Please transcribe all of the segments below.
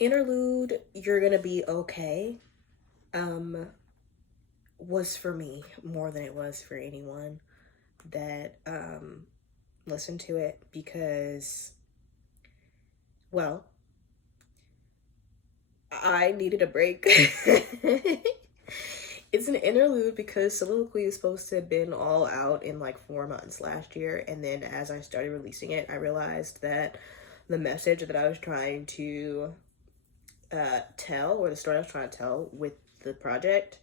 Interlude, You're Gonna Be Okay, um, was for me more than it was for anyone that listened to it because, well, I needed a break. It's an interlude because Soliloquy was supposed to have been all out in like 4 months last year, and then as I started releasing it, I realized that the message that I was trying to tell, or the story I was trying to tell with the project,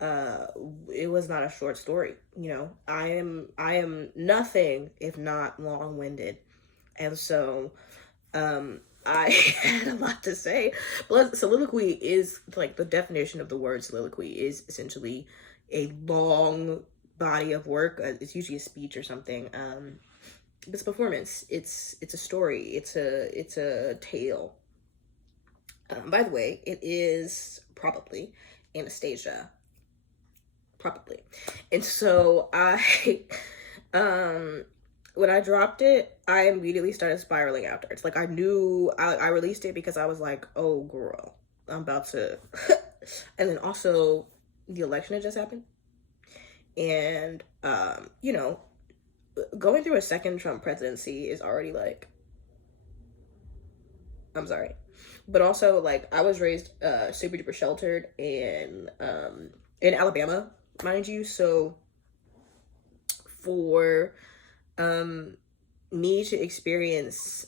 uh it was not a short story. I am nothing if not long-winded, and so I had a lot to say. But soliloquy is like the definition of the word soliloquy is essentially a long body of work. It's usually a speech or something. It's performance. It's a story. It's a tale. By the way, it is probably Anastasia, probably. And so um, when I dropped it, I immediately started spiraling afterwards. Like I knew I released it because I was like, oh girl, I'm about to. And then also, the election had just happened, and going through a second Trump presidency is already like, I'm sorry, but also like I was raised super duper sheltered in Alabama, mind you. So for um me to experience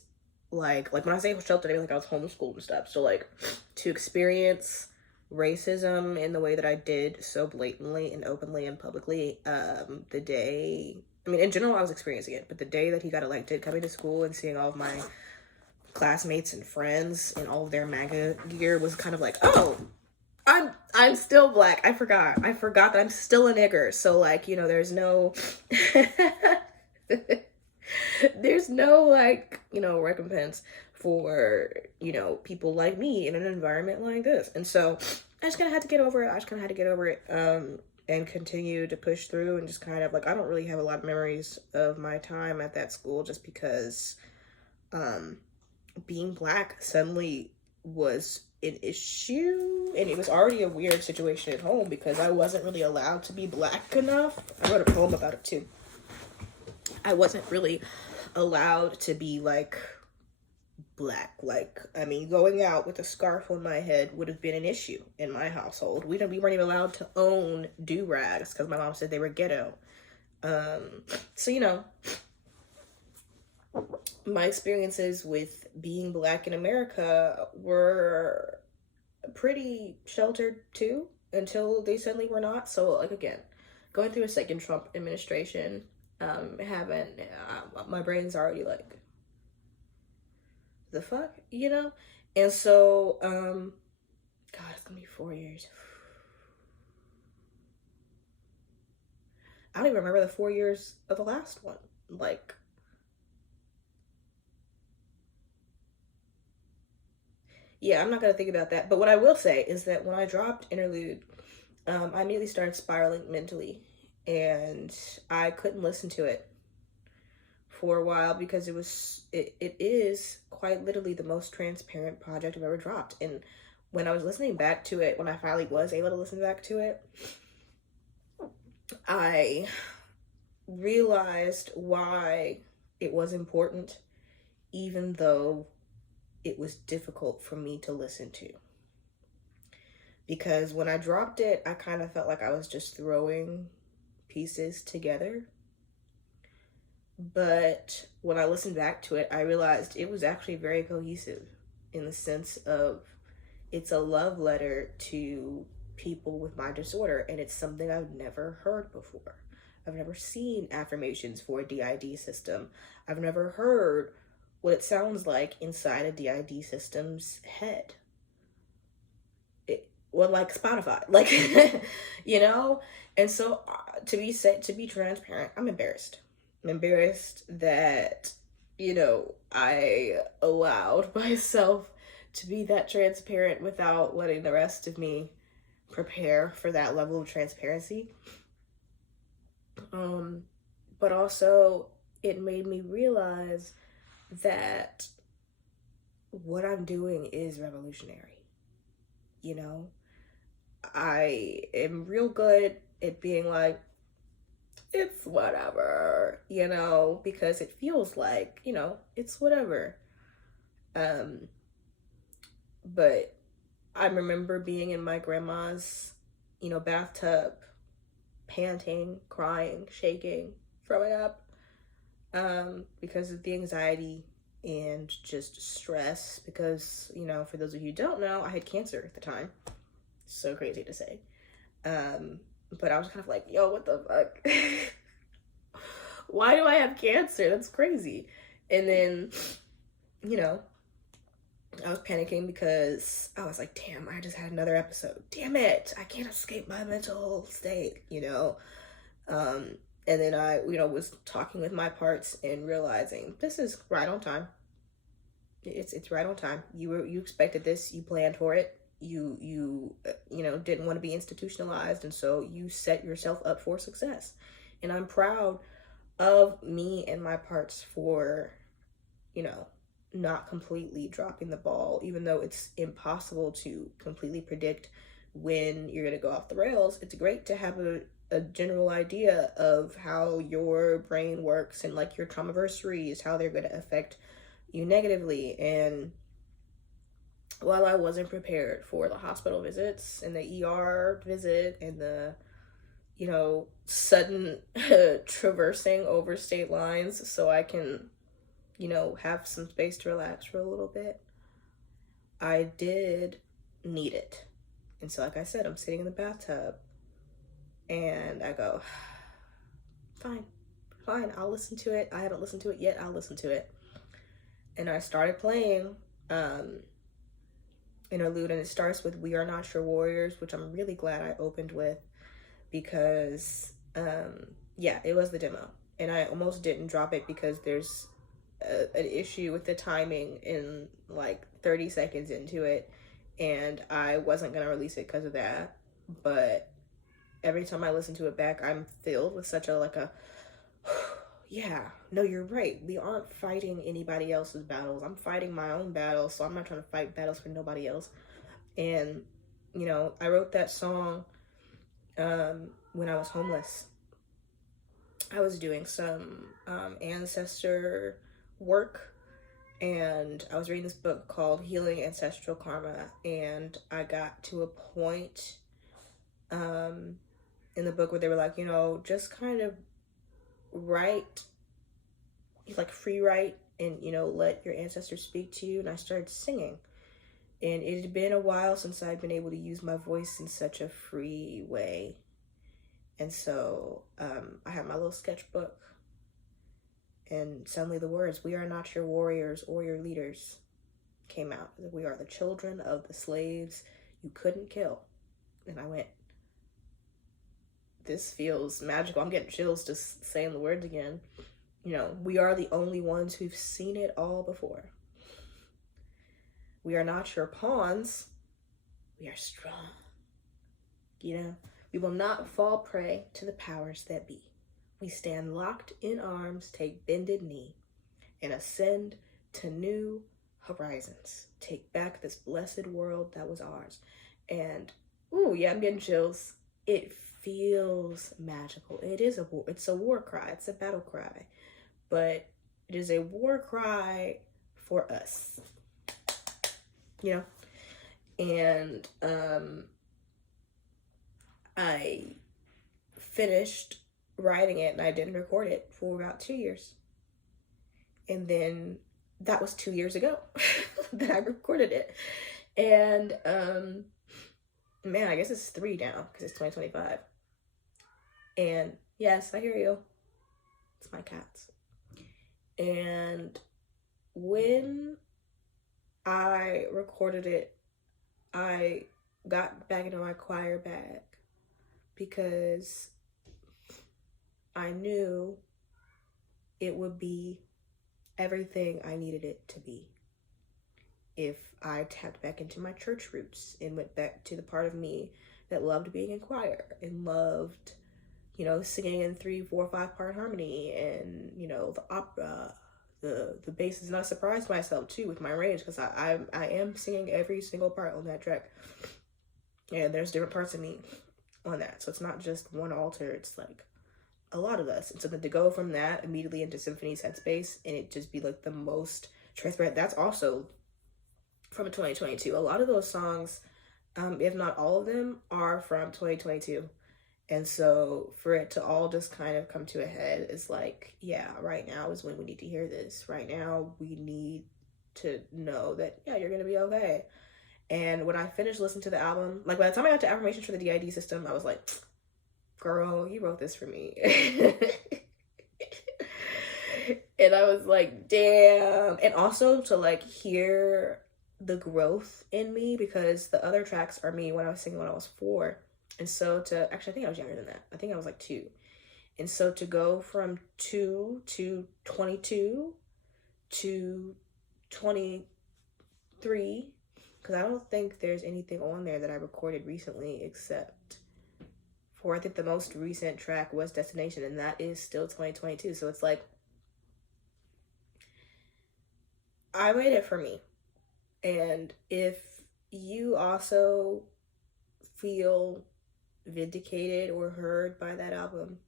like when I say sheltered, I mean like I was homeschooled and stuff. So like to experience racism in the way that I did so blatantly and openly and publicly, the day, I mean in general I was experiencing it, but the day that he got elected, coming to school and seeing all of my classmates and friends in all of their MAGA gear was kind of like, oh, I'm still black. I forgot that I'm still a nigger. So like, there's no there's no like, recompense for, people like me in an environment like this. And so I just kind of had to get over it. I just kind of had to get over it, and continue to push through, and just kind of like, I don't really have a lot of memories of my time at that school just because um being black suddenly was an issue, and it was already a weird situation at home because I wasn't really allowed to be black enough. I wrote a poem about it too. I wasn't really allowed to be like black. Like, I mean, going out with a scarf on my head would have been an issue in my household. We weren't even allowed to own do-rags because my mom said they were ghetto. So my experiences with being black in America were pretty sheltered too, until they suddenly were not. So like again, going through a second Trump administration, having my brain's already like, the fuck, and so God, it's gonna be 4 years. I don't even remember the 4 years of the last one. Like, yeah, I'm not gonna think about that. But what I will say is that when I dropped Interlude, I immediately started spiraling mentally, and I couldn't listen to it for a while because it is quite literally the most transparent project I've ever dropped. And when I was listening back to it, when I finally was able to listen back to it, I realized why it was important, even though it was difficult for me to listen to. Because when I dropped it, I kind of felt like I was just throwing pieces together. But when I listened back to it, I realized it was actually very cohesive, in the sense of it's a love letter to people with my disorder, and it's something I've never heard before. I've never seen affirmations for a DID system. I've never heard what it sounds like inside a DID system's head. Well, like Spotify, like, and so to be transparent, I'm embarrassed. I'm embarrassed that, I allowed myself to be that transparent without letting the rest of me prepare for that level of transparency. But also it made me realize that what I'm doing is revolutionary. You know, I am real good at being like, it's whatever, because it feels like, it's whatever. Um, but I remember being in my grandma's, bathtub, panting, crying, shaking, throwing up, because of the anxiety and just stress. Because, for those of you who don't know, I had cancer at the time. So crazy to say. But I was kind of like, yo, what the fuck? Why do I have cancer? That's crazy. And then, you know, I was panicking because I was like, damn, I just had another episode. Damn it, I can't escape my mental state. Um, and then I, was talking with my parts and realizing this is right on time. It's right on time. You expected this, you planned for it. You didn't want to be institutionalized, and so you set yourself up for success. And I'm proud of me and my parts for, not completely dropping the ball, even though it's impossible to completely predict when you're going to go off the rails. It's great to have a general idea of how your brain works and like your traumaversaries, how they're going to affect you negatively. And while I wasn't prepared for the hospital visits and the ER visit and the, sudden traversing over state lines so I can, have some space to relax for a little bit, I did need it. And so, like I said, I'm sitting in the bathtub and I go, fine, I'll listen to it. I haven't listened to it yet. I'll listen to it. And I started playing Interlude, and it starts with We Are Not Your Warriors, which I'm really glad I opened with because, it was the demo. And I almost didn't drop it because there's an issue with the timing in like 30 seconds into it, and I wasn't going to release it because of that. But every time I listen to it back, I'm filled with such a yeah, no, you're right. We aren't fighting anybody else's battles. I'm fighting my own battles, so I'm not trying to fight battles for nobody else. And, I wrote that song when I was homeless. I was doing some ancestor work, and I was reading this book called Healing Ancestral Karma, and I got to a point in the book where they were like, just kind of write, like free write, and let your ancestors speak to you. And I started singing, and it had been a while since I'd been able to use my voice in such a free way. And so I had my little sketchbook, and suddenly the words "We are not your warriors or your leaders" came out. We are the children of the slaves you couldn't kill. And I went, this feels magical. I'm getting chills just saying the words again. We are the only ones who've seen it all before. We are not your pawns. We are strong. We will not fall prey to the powers that be. We stand locked in arms, take bended knee, and ascend to new horizons. Take back this blessed world that was ours. And, ooh, yeah, I'm getting chills. It feels magical. It's a war cry. It's a battle cry. But it is a war cry for us. And I finished writing it, and I didn't record it for about 2 years. And then that was 2 years ago that I recorded it. And man, I guess it's 3 now because it's 2025. And yes, I hear you. It's my cats. And when I recorded it, I got back into my choir bag because I knew it would be everything I needed it to be if I tapped back into my church roots and went back to the part of me that loved being in choir and loved, singing in 3, 4, 5 part harmony and, the opera, the basses, and I surprised myself too with my range, because I am singing every single part on that track, and there's different parts of me on that, so it's not just one alter, it's like a lot of us. And so then to go from that immediately into Symphony's Headspace and it just be like the most transparent, that's also from 2022. A lot of those songs, if not all of them, are from 2022. And so for it to all just kind of come to a head is like, yeah, right now is when we need to hear this. Right now we need to know that, yeah, you're gonna be okay. And when I finished listening to the album, like by the time I got to Affirmations for the DID System, I was like, girl, you wrote this for me. And I was like, damn. And also to like hear the growth in me, because the other tracks are me when I was singing when I was 4. And so to, actually, I think I was younger than that. I think I was like 2. And so to go from 2 to 22 to 23, because I don't think there's anything on there that I recorded recently except for, I think the most recent track was Destination, and that is still 2022. So it's like, I made it for me. And if you also feel vindicated or heard by that album,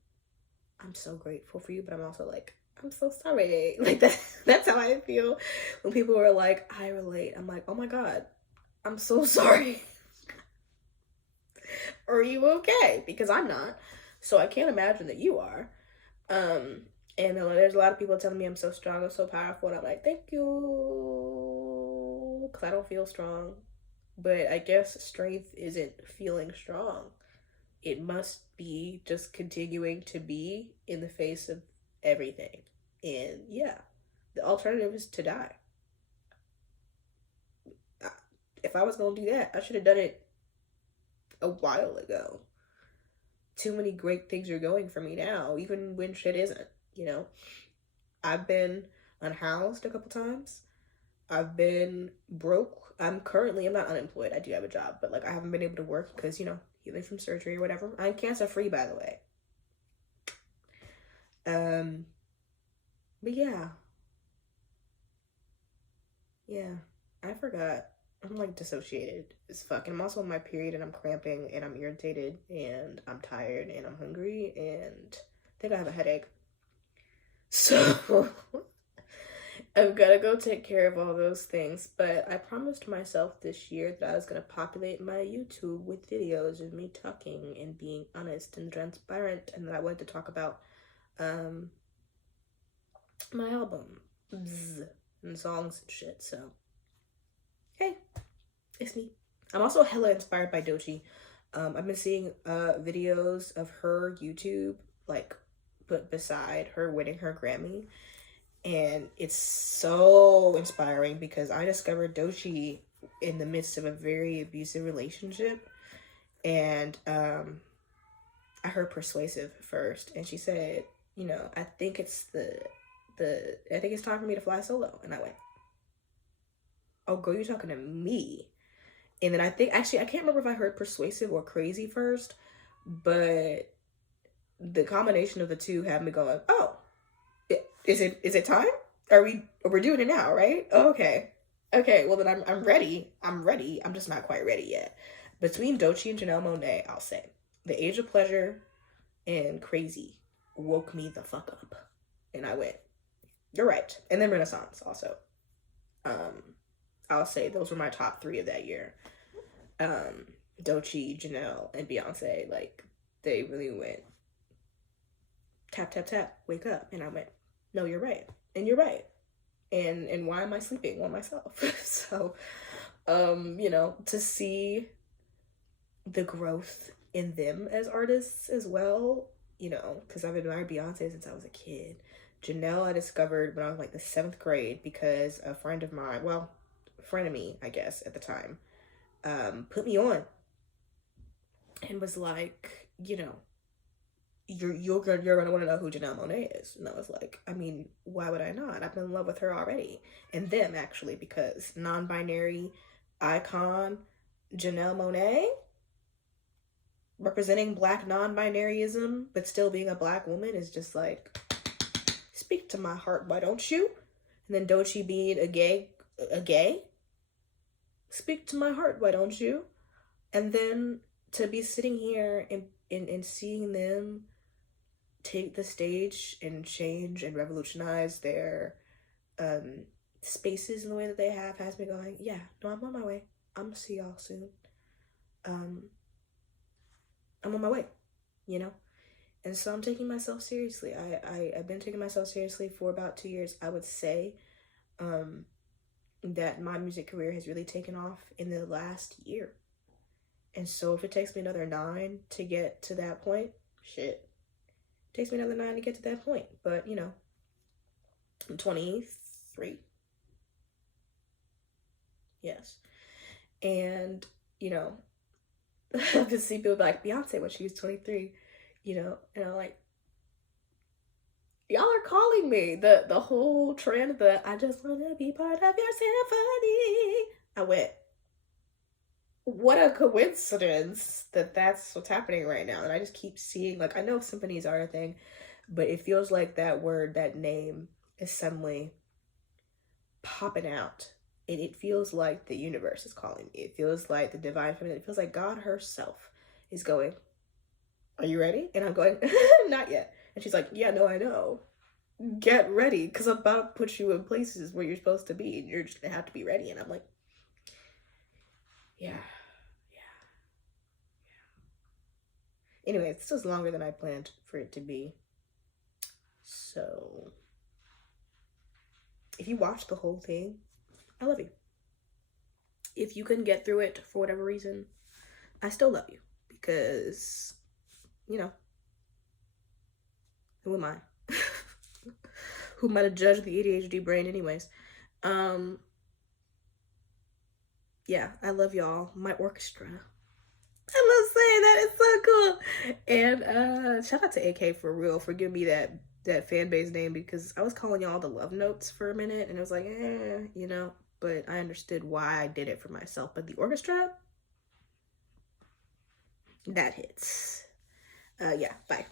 I'm so grateful for you, but I'm also like, I'm so sorry. Like that's how I feel when people are like, I relate. I'm like, oh my God, I'm so sorry. Are you okay? Because I'm not. So I can't imagine that you are. And there's a lot of people telling me I'm so strong and so powerful, and I'm like, thank you, because I don't feel strong. But I guess strength isn't feeling strong. It must be just continuing to be in the face of everything. And yeah, the alternative is to die. If I was going to do that, I should have done it a while ago. Too many great things are going for me now, even when shit isn't, you know? I've been unhoused a couple times. I've been broke. I'm not unemployed. I do have a job, but like I haven't been able to work because, you know, healing from surgery or whatever. I'm cancer free, by the way. But yeah, I forgot. I'm like dissociated as fuck. And I'm also on my period and I'm cramping and I'm irritated and I'm tired and I'm hungry and I think I have a headache. So I've got to go take care of all those things. But I promised myself this year that I was going to populate my YouTube with videos of me talking and being honest and transparent, and that I wanted to talk about my album and songs and shit. So hey, it's me. I'm also hella inspired by Doechii. I've been seeing videos of her YouTube, like put beside her winning her Grammy, and it's so inspiring because I discovered Doechii in the midst of a very abusive relationship, and I heard Persuasive first, and she said, you know, I think it's time for me to fly solo, and I went, oh girl, you're talking to me. And then I think, actually, I can't remember if I heard Persuasive or Crazy first, but the combination of the two had me going, oh, is it time? We're doing it now, right? Oh, okay, well then I'm ready. I'm just not quite ready yet. Between Doechii and Janelle Monáe, I'll say The Age of Pleasure and Crazy woke me the fuck up, and I went, you're right. And then Renaissance also. I'll say those were my top 3 of that year. Doechii, Janelle, and Beyonce, like, they really went, tap, tap, tap, wake up. And I went, no, you're right. And you're right. And why am I sleeping on myself? So, you know, to see the growth in them as artists as well, you know, because I've admired Beyonce since I was a kid. Janelle I discovered when I was like the 7th grade because a friend of mine, well, a friend of me, I guess, at the time, put me on and was like, you know, you're gonna want to know who Janelle Monáe is. And I was like, I mean, why would I not? I've been in love with her already. And them, actually, because non-binary icon Janelle Monáe, representing Black non-binaryism, but still being a Black woman, is just like, speak to my heart, why don't you? And then don't you being a gay? Speak to my heart, why don't you? And then to be sitting here and seeing them take the stage and change and revolutionize their spaces in the way that they have has me going, yeah, no, I'm on my way. I'm gonna see y'all soon. I'm on my way, you know? And so I'm taking myself seriously. I've been taking myself seriously for about 2 years. I would say that my music career has really taken off in the last year. And so if it takes me another 9 to get to that point, shit. It takes me another 9 to get to that point. But, you know, I'm 23. Yes. And, you know, I could see people like Beyonce when she was 23, you know, and I'm like, y'all are calling me. The whole trend of the I just want to be part of your symphony. I went, what a coincidence that that's what's happening right now. And I just keep seeing, like, I know symphonies are a thing, but it feels like that word, that name is suddenly popping out. And it feels like the universe is calling me. It feels like the divine feminine. It feels like God herself is going, are you ready? And I'm going, not yet. And she's like, yeah, no, I know. Get ready, because I'm about to put you in places where you're supposed to be, and you're just going to have to be ready. And I'm like, yeah. Anyway, this was longer than I planned for it to be. So, if you watched the whole thing, I love you. If you couldn't get through it for whatever reason, I still love you. Because, you know, who am I? Who might have judged the ADHD brain anyways? Yeah, I love y'all. My orchestra. I love saying that. It's so cool. And shout out to AK for real for giving me that fan base name, because I was calling y'all the Love Notes for a minute and it was like, you know, but I understood why I did it for myself. But the orchestra, that hits. Yeah, bye.